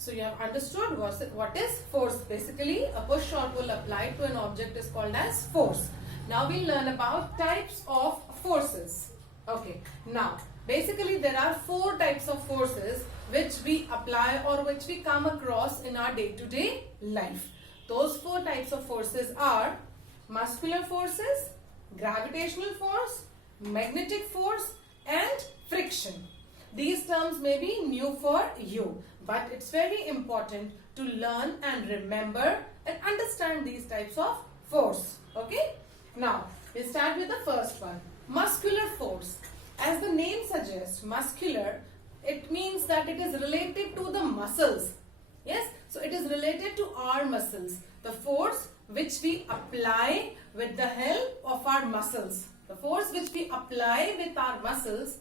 So you have understood what is force. Basically, a push or pull applied to an object is called as force. Now we'll learn about types of forces. Okay. Now, basically there are 4 types of forces which we apply or which we come across in our day-to-day life. Those 4 types of forces are muscular forces, gravitational force, magnetic force, and friction. These terms may be new for you, but it's very important to learn and remember and understand these types of force. Okay? Now, we'll start with the first one. Muscular force. As the name suggests, muscular, it means that it is related to the muscles. Yes? So, it is related to our muscles. The force which we apply with the help of our muscles. The force which we apply with our muscles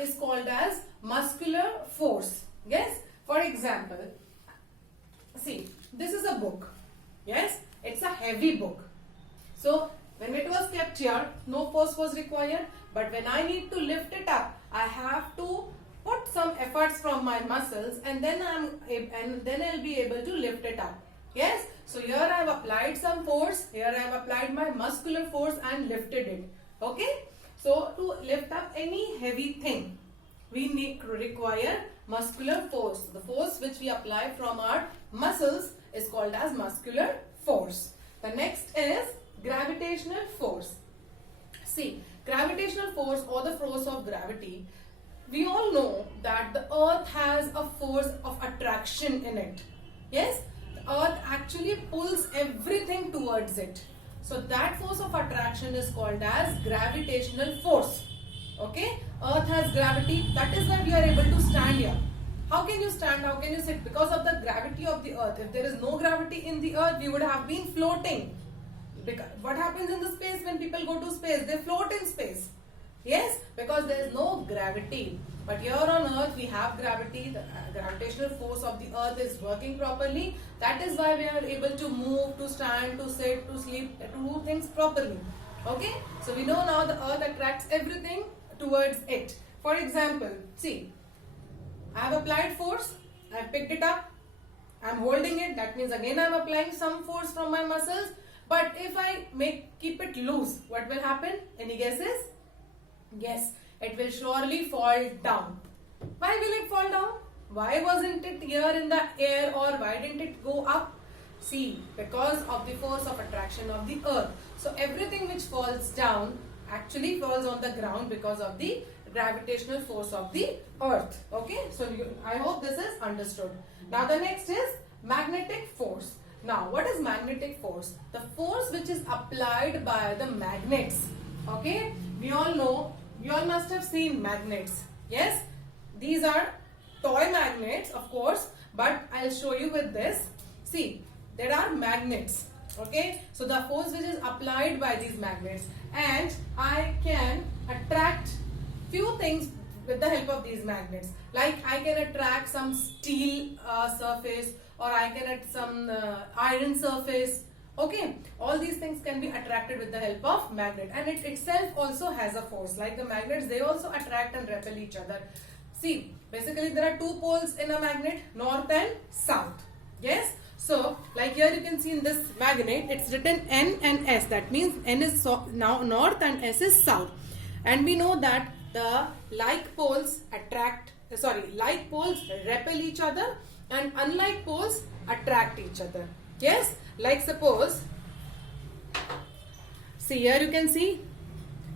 is called as muscular force. Yes? For example, see, this is a book. Yes? It's a heavy book. So, when it was kept here, no force was required. But when I need to lift it up, I have to put some efforts from my muscles, and then I'll be able to lift it up. Yes? So, here I have applied some force. Here I have applied my muscular force and lifted it. Okay? So, to lift up any heavy thing, we require muscular force. The force which we apply from our muscles is called as muscular force. The next is gravitational force. See, gravitational force or the force of gravity, we all know that the earth has a force of attraction in it. Yes? The earth actually pulls everything towards it. So that force of attraction is called as gravitational force. Okay? Earth has gravity. That is why we are able to stand here. How can you stand? How can you sit? Because of the gravity of the earth. If there is no gravity in the earth, we would have been floating. Because what happens in the space when people go to space? They float in space. Yes? Because there is no gravity. But here on earth we have gravity. The gravitational force of the earth is working properly. That is why we are able to move, to stand, to sit, to sleep, to do things properly. Okay? So we know now the earth attracts everything towards it. For example, see, I have applied force. I have picked it up. I am holding it. That means again I am applying some force from my muscles. But if I keep it loose, what will happen? Any guesses? Yes, it will surely fall down. Why will it fall down? Why wasn't it here in the air, or why didn't it go up? See, because of the force of attraction of the earth. So everything which falls down actually falls on the ground because of the gravitational force of the earth. Okay, so I hope this is understood. Now the next is magnetic force. Now, what is magnetic force? The force which is applied by the magnets. Okay, we all know, you all must have seen magnets. Yes, these are toy magnets, of course, but I'll show you with this. See, there are magnets. Okay, so the force which is applied by these magnets, and I can attract few things with the help of these magnets. Like I can attract some steel surface, or I can add some iron surface. Okay, all these things can be attracted with the help of magnet, and it itself also has a force. Like the magnets, they also attract and repel each other. See, basically there are 2 poles in a magnet, north and south. Yes, so like here you can see in this magnet, it's written N and S. That means N is now north and S is south. And we know that the like poles repel each other, and unlike poles attract each other. Yes, like suppose, see here you can see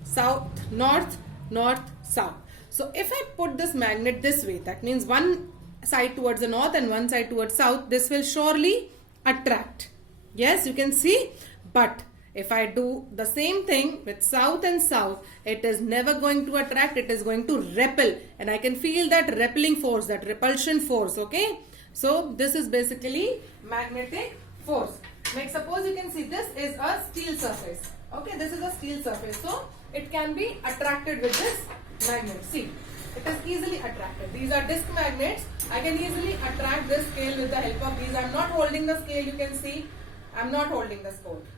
south, north, north, south. So if I put this magnet this way, that means one side towards the north and one side towards south, this will surely attract. Yes, you can see. But if I do the same thing with south and south, it is never going to attract, it is going to repel. And I can feel that repelling force, that repulsion force. Okay. So this is basically magnetic force. Like suppose you can see this is a steel surface. Okay, this is a steel surface. So it can be attracted with this magnet. See, it is easily attracted. These are disc magnets. I can easily attract this scale with the help of these. I am not holding the scale, you can see. I am not holding the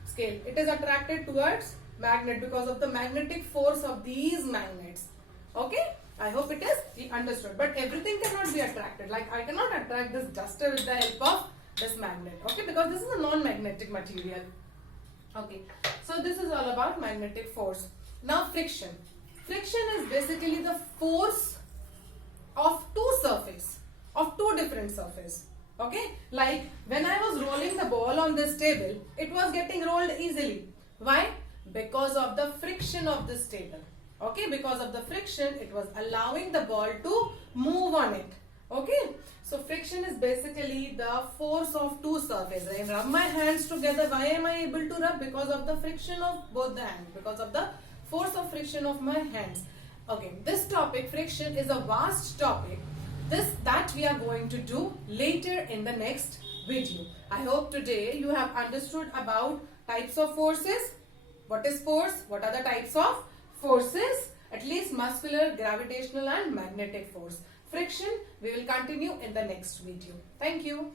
scale. It is attracted towards magnet because of the magnetic force of these magnets. Okay, I hope it is understood. But everything cannot be attracted. Like I cannot attract this duster with the help of this magnet. Okay, because this is a non-magnetic material. Okay, so this is all about magnetic force. Now friction. Friction is basically the force of two different surface. Okay, like when I was rolling the ball on this table, it was getting rolled easily. Why? Because of the friction of this table. Okay, because of the friction, it was allowing the ball to move on it. Okay, so friction is basically the force of two surfaces. I rub my hands together. Why am I able to rub? Because of the friction of both the hands, because of the force of friction of my hands. Okay, this topic, friction, is a vast topic. That we are going to do later in the next video. I hope today you have understood about types of forces. What is force? What are the types of forces? At least muscular, gravitational and magnetic force. Friction, we will continue in the next video. Thank you.